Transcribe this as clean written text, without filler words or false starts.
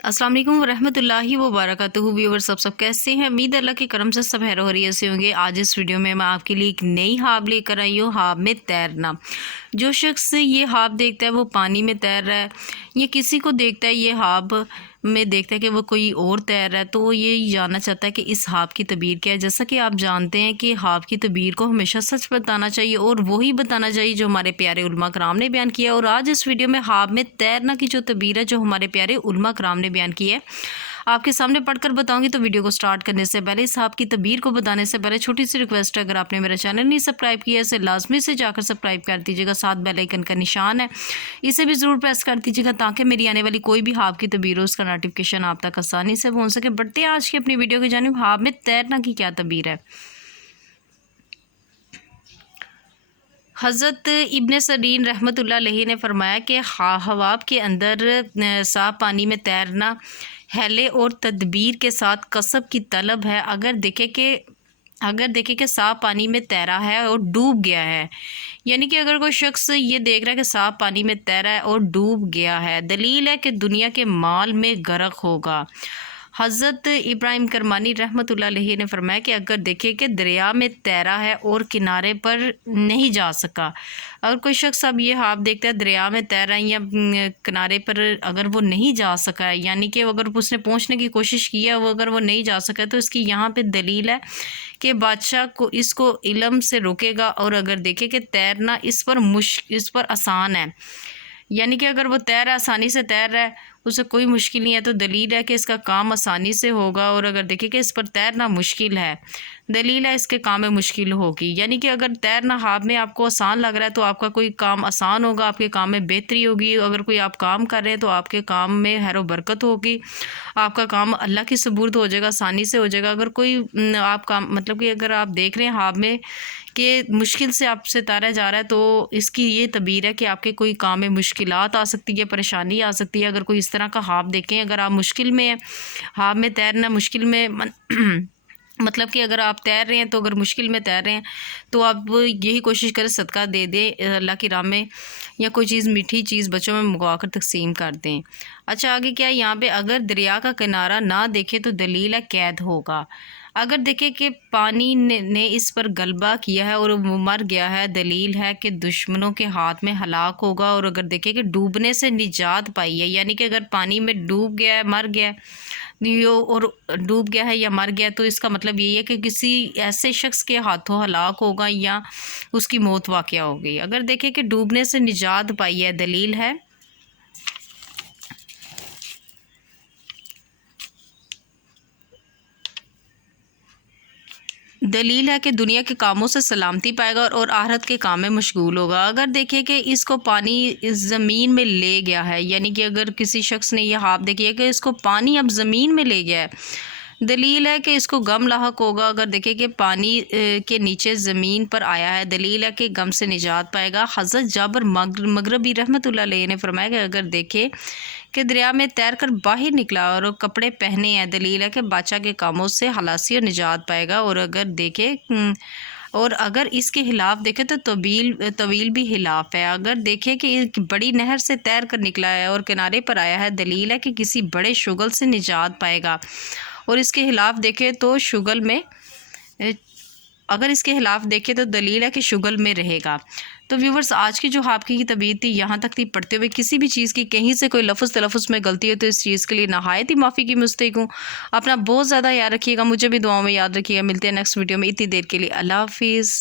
अस्सलाम वालेकुम रहमतुल्लाहि व बरकातुहू। व्यूअर्स सब कैसे हैं? उम्मीद है अल्लाह के करम से सब खैर खैरियत से होंगे। आज इस वीडियो में मैं आपके लिए एक नई हाब लेकर आई हूँ, हाब में तैरना। जो शख्स ये हाब देखता है वो पानी में तैर रहा है, ये किसी को देखता है ये हाब में देखता है कि वो कोई और तैर रहा है, तो वो ये जानना चाहता है कि इस हाब की तबीर क्या है। जैसा कि आप जानते हैं कि हाब की तबीर को हमेशा सच बताना चाहिए और वही बताना चाहिए जो हमारे प्यारे उलमा कराम ने बयान किया। और आज इस वीडियो में हाब में तैरना की जो तबीर है जो हमारे प्यारे उलमा कराम ने बयान की है आपके सामने पढ़कर बताऊंगी। तो वीडियो को स्टार्ट करने से पहले, इस हाब की तबीर को बताने से पहले छोटी सी रिक्वेस्ट है, अगर आपने मेरा चैनल नहीं सब्सक्राइब किया इसे लाजमी से जाकर सब्सक्राइब कर दीजिएगा। साथ बेल आइकन का निशान है, इसे भी ज़रूर प्रेस कर दीजिएगा ताकि मेरी आने वाली कोई भी हाब की तबीर हो उसका नोटिफिकेशन आप तक आसानी से पहुँच सके। बढ़ते हैं आज की अपनी वीडियो की जानिब। हाब में तैरना की क्या तबीर है। हज़रत इब्न सरीन रहमतुल्लाह अलैहि ने फरमाया कि हवाब के अंदर साफ पानी में तैरना हेले और तदबीर के साथ कसब की तलब है। अगर देखे कि साफ़ पानी में तैरा है और डूब गया है, यानी कि अगर कोई शख्स ये देख रहा है कि साफ़ पानी में तैरा है और डूब गया है, दलील है कि दुनिया के माल में गर्क होगा। हज़रत इब्राहिम करमानी रहमतुल्लाह अलैहि ने फरमाया कि अगर देखे कि दरिया में तैरा है और किनारे पर नहीं जा सका, अगर कोई शख्स अब ये हाब देखता है दरिया में तैर रहा है या किनारे पर अगर वो नहीं जा सका है, यानी कि अगर उसने पहुंचने की कोशिश की है वो अगर वो नहीं जा सका है, तो इसकी यहाँ पे दलील है कि बादशाह को इसको इल्म से रोकेगा। और अगर देखे कि तैरना इस पर आसान है, यानी कि अगर वो तैर रहा है, आसानी से तैर रहा है, उसे कोई मुश्किल नहीं है, तो दलील है कि इसका काम आसानी से होगा। और अगर देखें कि इस पर तैरना मुश्किल है, दलील है इसके काम में मुश्किल होगी। यानी कि अगर तैरना हाब में आपको आसान लग रहा है तो आपका कोई काम आसान होगा, आपके काम में बेहतरी होगी। अगर कोई आप काम कर रहे हैं तो आपके काम में खैर व बरकत होगी, आपका काम अल्लाह की सबूत हो जाएगा, आसानी से हो जाएगा। अगर कोई आप काम मतलब कि अगर आप देख रहे हैं हाब में कि मुश्किल से आपसे तैरा जा रहा है, तो इसकी ये तबीर है कि आपके कोई काम में मुश्किलात आ सकती है, परेशानी आ सकती है। अगर कोई इस तरह का हाब देखें, अगर आप मुश्किल में हैं, हाब में तैरना मुश्किल में मतलब कि अगर आप तैर रहे हैं तो अगर मुश्किल में तैर रहे हैं तो आप यही कोशिश करें सदका दे दें अल्लाह की राह में, या कोई चीज़ मीठी चीज़ बच्चों में मंगवा कर तकसीम कर दें। अच्छा आगे क्या है यहाँ पे, अगर दरिया का किनारा ना देखे तो दलील है कैद होगा। अगर देखें कि पानी ने इस पर गलबा किया है और वो मर गया है, दलील है कि दुश्मनों के हाथ में हलाक होगा। और अगर देखें कि डूबने से निजात पाई है, यानी कि अगर पानी में डूब गया है, मर गया और डूब गया है या मर गया, तो इसका मतलब यही है कि किसी ऐसे शख्स के हाथों हलाक होगा या उसकी मौत वाक़या हो गई। अगर देखें कि डूबने से निजात पाई है, दलील है कि दुनिया के कामों से सलामती पाएगा और आखिरत के काम में मशगूल होगा। अगर देखें कि इसको पानी इस ज़मीन में ले गया है, यानी कि अगर किसी शख्स ने यह हाब देखी है कि इसको पानी अब ज़मीन में ले गया है, दलील है कि इसको गम लाहक होगा। अगर देखें कि पानी के नीचे ज़मीन पर आया है, दलील है कि गम से निजात पाएगा। हज़रत जाबर मगरबी रहमतुल्लाह अलैहि ने फरमाया कि अगर देखें कि दरिया में तैर कर बाहर निकला और कपड़े पहने हैं, दलील है कि बादशाह के कामों से खलासी और निजात पाएगा। और अगर देखें और अगर इसके खिलाफ देखें तो तवील भी खिलाफ है। अगर देखें कि एक बड़ी नहर से तैर कर निकला है और किनारे पर आया है, दलील है कि किसी बड़े शुगल से निजात पाएगा। और इसके खिलाफ देखें तो शुगल में अगर इसके खिलाफ देखें तो दलील है कि शुगल में रहेगा। तो व्यूवर्स आज की जो हाब की तबीयत थी यहाँ तक थी। पढ़ते हुए किसी भी चीज़ की कहीं से कोई लफ्ज़ तलफ़ुज़ में गलती हो तो इस चीज़ के लिए नहायत ही माफ़ी की मुस्तहिक़ हूँ। अपना बहुत ज़्यादा याद रखिएगा, मुझे भी दुआओं में याद रखिएगा। मिलते हैं नेक्स्ट वीडियो में। इतनी देर के लिए अल्लाह हाफ़िज़।